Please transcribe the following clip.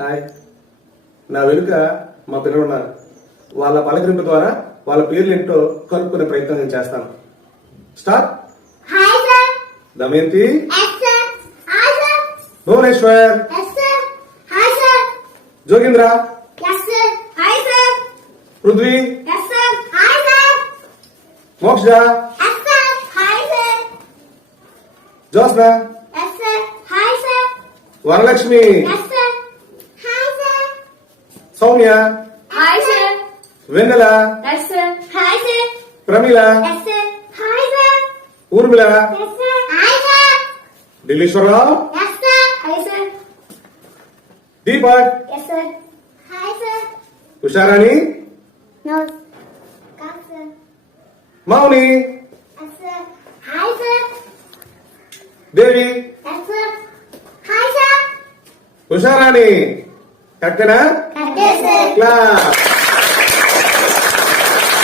Hi. నా వెనుక మా పిల్లలు ఉన్నారు. వాళ్ళ పలకరింపు ద్వారా వాళ్ళ పేర్లు ఏంటో కనుక్కునే ప్రయత్నం నేను చేస్తాను. Start. Damayanti. Bhubaneswar. Jogindra. Prithvi. Moksha Yes sir. Soumya Hi sir. వెన్నెల Yes sir. Hi sir. Pramila Yes sir. Hi sir. Urmila Yes sir. Hi sir. Dilleswararao Yes sir. Hi sir. Deepak Yes sir. Hi sir. Usharani No. Come sir. మౌని Yes sir. Hi sir. దేవి Yes sir. Hi sir. Usharani కరెక్టేనా 那。